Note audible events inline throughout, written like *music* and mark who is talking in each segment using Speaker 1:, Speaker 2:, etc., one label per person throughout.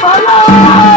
Speaker 1: Follow.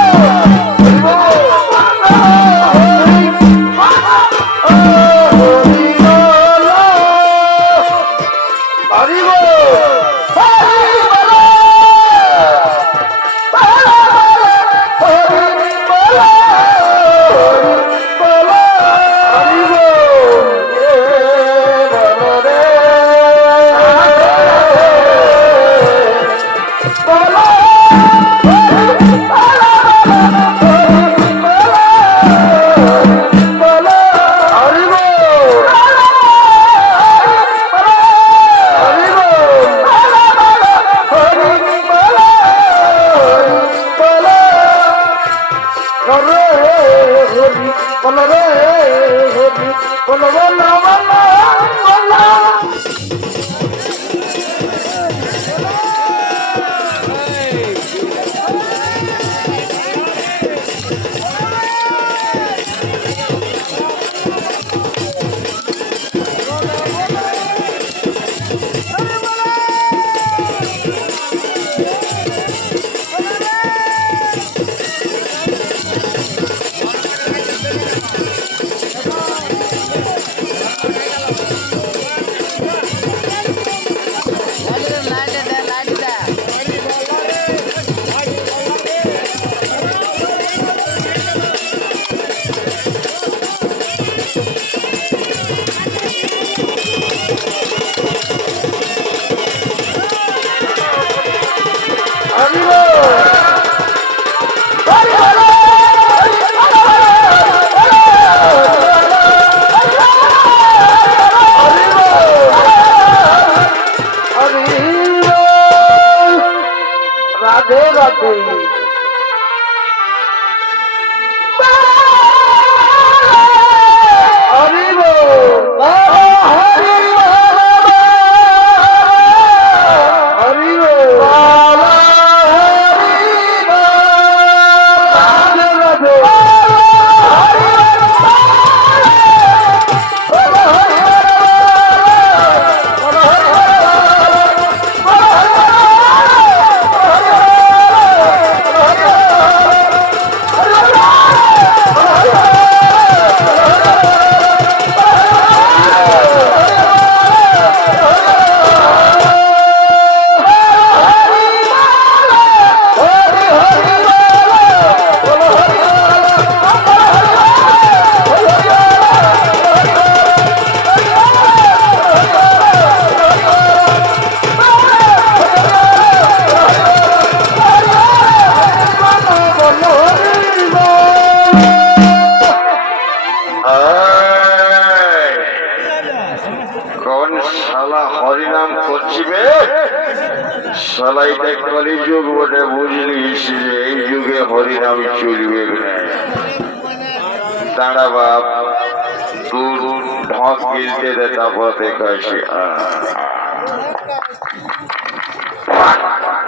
Speaker 1: বলো বলো
Speaker 2: বলো বলো Thank *laughs* you. রাধে হরি দেখতে পারি যুগ বটে বুঝলি যে এই যুগে হরিনাম চলবে। দাঁড়া বাপ দূর ঢক গিলতে দে তারপর দেখাইছি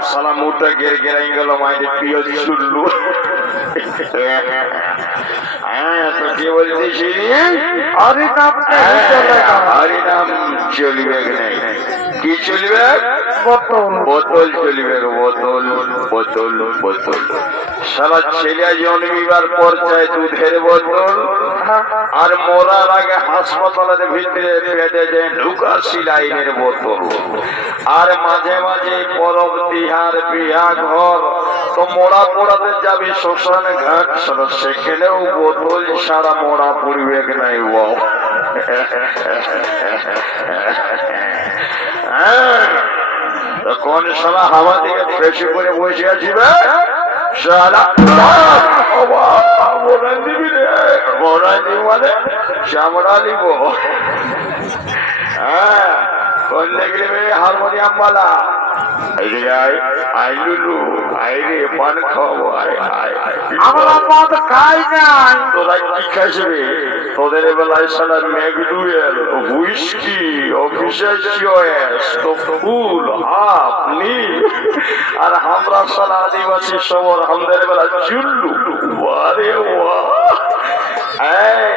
Speaker 2: শালা মুখটা গের গেরাই গেল মায়ের প্রিয় শুনলু বলছিস
Speaker 1: হরি নাম নেই চলে না
Speaker 2: হরিনাম চলবে নাই কি চলবে?
Speaker 1: বোতল
Speaker 2: চলবে বোতল বোতল বোতল। সারা ছেলে জন্মিবার পর চায় দুধের বোতল, আর মরার আগে হাসপাতালের ভিতরে পেটে যে ঢুকা সিলাইনের বোতল। আর মাঝে মাঝে পরব তিহার বিয়া ঘর, তো মোড়া পোড়াতে যাবি শ্মশান ঘাট সারা সেখানেও বোতল সারা মোড়া পড়বে নাই বাবা কোন শালা হাওয়া থেকে ফেসে করে বসে আছি দিব মানে হ্যাঁ হারমোনিয়াম বালা?
Speaker 1: আমরা মদ খাই নাই।
Speaker 2: তোরা কি খাইছিবি তোদের বেলায় সারা ম্যাগডুয়েল হুইস্কি অফিসার চয়েস তো ফুল হাফ নীল। আর আমরা সারা আদিবাসী সবর আমাদের বেলা চুল্লু। আরে ওয়া এই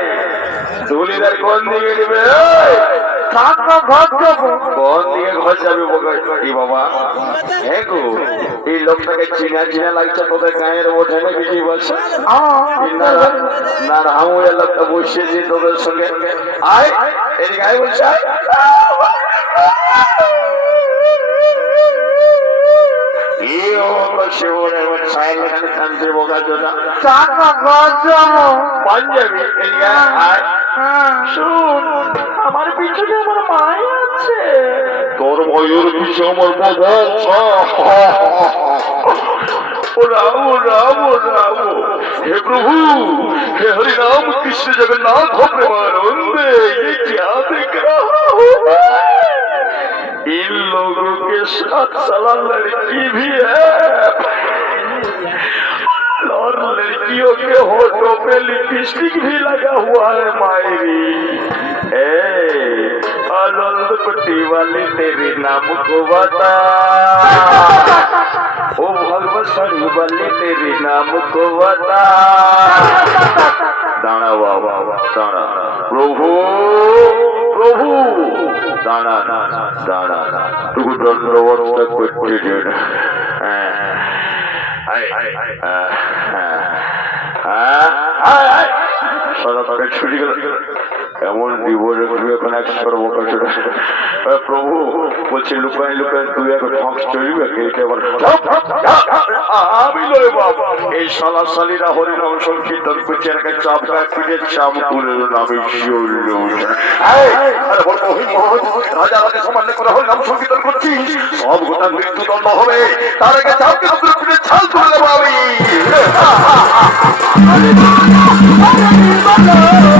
Speaker 2: ধুলিদার কোন দিকে নিবে?
Speaker 1: কাকা ঘর যাব।
Speaker 2: কোন দিকে ঘর যাবে কি বাবা? হ্যাঁ গো এই লোকটাকে চিনা চিনা লাগছে তোদের গায়ের ওঠে না কিছু বলছে? না হামু এই লোকটা বসে যে তোদের পাঞ্জাবি শুন আমার পিছনে আমার মাই আছে তোর ময়ূর পিছনে আমার বাবা ও রাম ও রাম ও রাম हे प्रभु हे हरि राम कृष्ण जगन्नाथ हो प्रेमानंद ये क्या देख रहा हूँ मैं? इन लोगों के साथ साला लड़की भी है और लड़कियों के होठों पे लिपस्टिक भी लगा हुआ है मायरी ए आनंद पट्टी वाली तेरे नाम को बता ओ भगवत साड़ी वाली तेरे नाम को बता दाना वाह वाह वाह दाना प्रभु प्रभु दाना दाना तुगु दंडवत করতে দেন সারা Hey, hey. তাকে ছুটি এমন এখন এক করব প্রভু বলছি লুকাই লুকাই তুই এখন ঠক চলবে এইটা আবার আমি লয় বাবা। এই সালা সালিরা হরিনাম সংকীর্তন করছে এর চাপ গায়ে পিঠে চাপ তুলে আমি শিউল আরে বল মহিম মহম্মদ রাজা রাজা সামান্য করে হরিনাম সংকীর্তন করছি সব গোটা মৃত্যুদণ্ড হবে। তার আগে চাপকে পিঠে ছাল তুলে দেবো আমি। Oh, no.